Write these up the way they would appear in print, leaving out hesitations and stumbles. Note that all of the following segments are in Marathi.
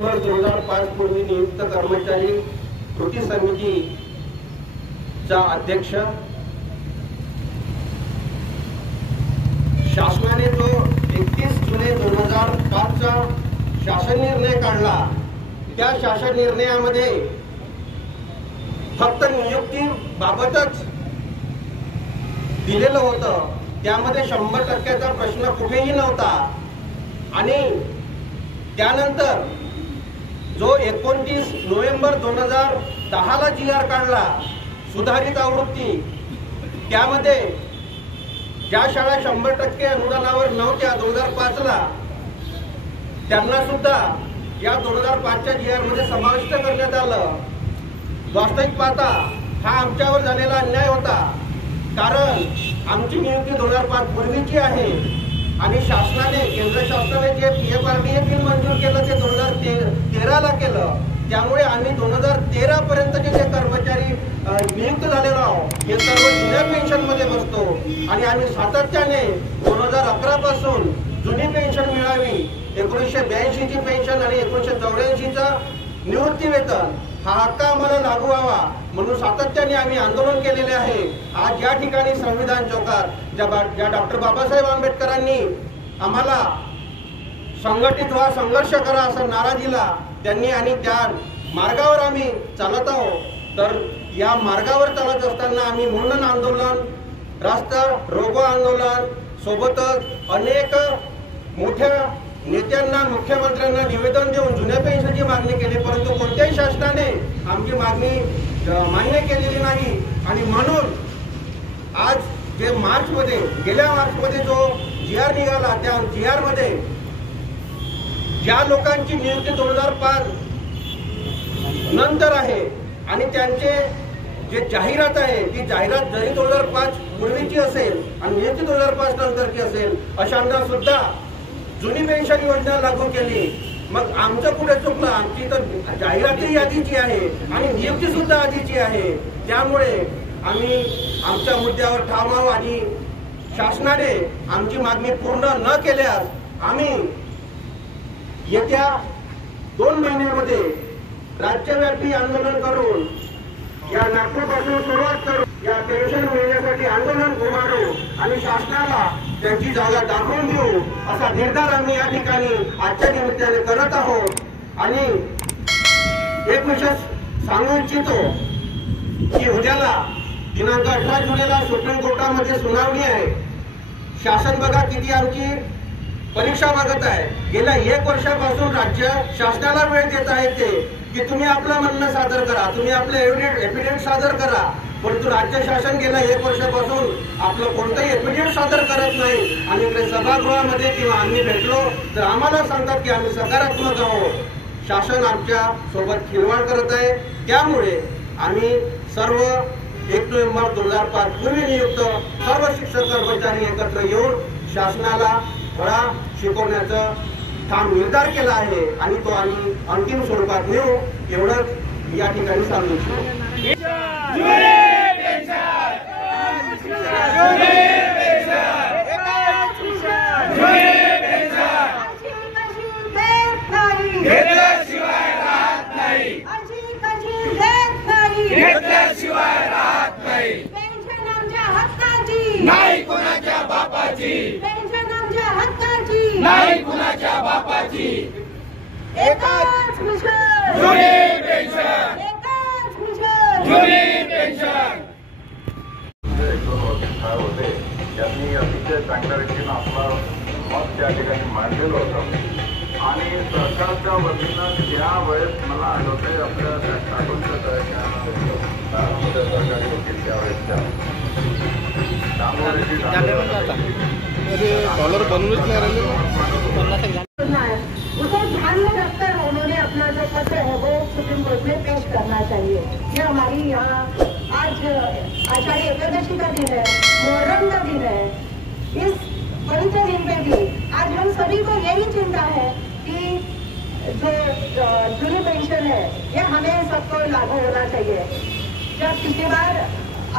2005 पूर्वी नियुक्त कर्मचारी कृती समितीचा अध्यक्ष, शासनाने जो 31 जुलै 2005 चा शासन निर्णय काढला, त्या शासन निर्णयामध्ये फक्त नियुक्ती बाबतच दिलेलं होतं, त्यामध्ये 100% प्रश्न कुठेही नव्हता। आणि त्यानंतर जो 29 नोव्हेंबर 2010 ला GR काढला सुधारित आवृत्ती, त्यामध्ये ज्या शाळा 100% अनुदानावर नव्हत्या 2005 ला, त्यांना सुद्धा या 2005 च्या GR मध्ये समाविष्ट करण्यात आलं। वास्तविक पाहता हा आमच्यावर झालेला अन्याय होता, कारण आमची नियुक्ती 2005 पूर्वीची आहे आणि शासनाने, केंद्र शासनाने जे PFRDA बिल मंजूर केलं ते 2013 ला केलं। त्यामुळे आम्ही 2013 पर्यंतचे जे कर्मचारी नियुक्त झालेलो आहोत हे सर्व जुन्या पेन्शन मध्ये बसतो आणि आम्ही सातत्याने 2011 पासून जुनी पेन्शन मिळावी, 1982 ची पेन्शन आणि 1984 चा निवृत्ती वेतन हा हक्क आम्हाला लागू व्हावा म्हणून सातत्याने आम्ही आंदोलन केलेले आहे। आज या ठिकाणी संविधान चौकात ज्या डॉक्टर बाबासाहेब आंबेडकरांनी आम्हाला संघटित व्हा, संघर्ष करा असा नारा दिला त्यांनी आणि त्या मार्गावर आम्ही चालत आहोत। तर या मार्गावर चालत असताना आम्ही मुंडन आंदोलन, रास्ता रोको आंदोलन सोबतच अनेक मोठ्या नेत्यांना, मुख्यमंत्र्यांना निवेदन देऊन जुन्या पेन्शनची मागणी केली, परंतु कोणत्याही शासनाने आमची मागणी मान्य केलेली नाही। आणि म्हणून आज जे गेल्या मार्चमध्ये जो GR निघाला, त्या GR मध्ये ज्या लोकांची नियुक्ती 2005 नंतर आहे आणि त्यांचे जे जाहिरात आहे, ती जाहिरात जरी 2005 पूर्वीची असेल आणि नियुक्ती 2005 नंतरची असेल, अशांना सुद्धा जुनी पेन्शन योजना लागू केली। मग आमचं कुठे चुकलं? आमची तर जाहिरातही आधीची आहे आणि नियुक्ती सुद्धा आधीची आहे। त्यामुळे आम्ही आमच्या मुद्द्यावर ठाम आहोत आणि शासनाने आमची मागणी पूर्ण न केल्यास आम्ही येत्या 2 महिन्यामध्ये राज्यव्यापी आंदोलन करून, या नागपूरपासून सुरुवात करून या पेन्शन मिळण्यासाठी आंदोलन उभारू आणि शासनाला त्यांची जागा दाखवून देऊ असा निर्धार आम्ही या ठिकाणी आजच्या निमित्ताने करत आहोत। आणि एक विषय सांगू इच्छितो की उद्याला दिनांक 18 जुलैला सुप्रीम कोर्टामध्ये सुनावणी आहे। शासन बघा किती आमची परीक्षा बघत आहे। गेल्या 1 वर्षापासून राज्य शासनाला वेळ देत आहे ते की तुम्ही आपलं म्हणणं सादर करा, तुम्ही आपले एव्हिडन्स सादर करा, परंतु राज्य शासन गेल्या 1 वर्षापासून आपलं कोणतंही एव्हिडन्स सादर करत नाही। आणि इकडे सभागृहामध्ये किंवा आम्ही भेटलो तर आम्हाला सांगतात की आम्ही सकारात्मक आहोत। शासन आमच्या सोबत खिलवाड करत आहे। त्यामुळे आम्ही सर्व 1 नोव्हेंबर 2005 पूर्वी नियुक्त सर्व शिक्षक कर्मचारी एकत्र येऊन शासनाला फळा शिकवण्याचा ठाम निर्धार केला आहे आणि तो आम्ही अंतिम स्वरूपात नेऊ, एवढंच या ठिकाणी सांगू इच्छितो। नाही कुणाच्या बापाची, पेन्शन आमच्या हक्काची, नाही कुणाच्या बापाची। एकच मिशन, जुनी पेन्शन, एकच मिशन, जुनी पेन्शन। होते त्यांनी अतिशय चांगल्या रीतीनं आपला मत त्या ठिकाणी मांडलेलं होतं आणि सरकारच्या वतीनं ज्या वेळेस मला आठवतंय आपल्या सरकारी वकील त्यावेळेसच्या डॉलर बनवूच नहीं रहे, उसको ध्यान में रखकर उन्होंने अपना जो पत्र है वो सुप्रीम कोर्ट में पेश करना चाहिए। ये हमारी यहाँ आज आषाढ़ी एकादशी का दिन है, मुहर्रम का दिन है। इस पवित्र दिन पे भी आज हम सभी को यही चिंता है कि जो जूनी पेंशन है ये हमें सबको लागू होना चाहिए। जब पिछली बार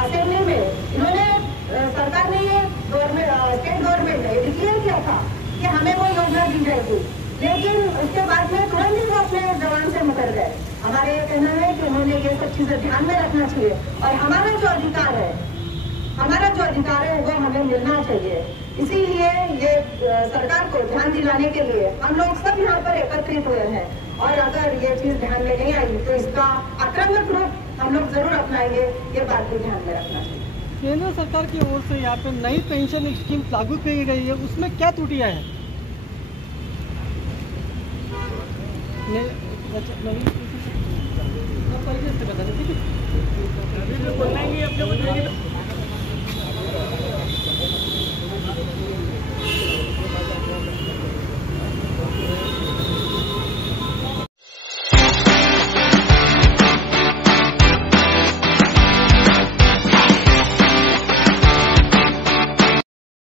असेंबली में इन्होंने सरकार ने ये स्टेट गवर्नमेंट ने डिक्लेयर किया था कि हमें वो योजना दी जाएगी, लेकिन उसके बाद में तुरंत ही वो अपने हमारा ये कहना है कि उन्होंने ये सब चीजें ध्यान में रखना चाहिए और हमारा जो अधिकार है वो हमें मिलना चाहिए। इसीलिए ये सरकार को ध्यान दिलाने के लिए हम लोग सब यहाँ पर एकत्रित हुए हैं और अगर ये चीज ध्यान में नहीं आई तो इसका आक्रामक रूप हम लोग जरूर अपनाएंगे, ये बात भी ध्यान में रखना चाहिए। केंद्र सरकार की ओर से यहाँ पे नई पेंशन स्कीम लागू की गई है, उसमें क्या त्रुटियां हैं? बोलना ही अपने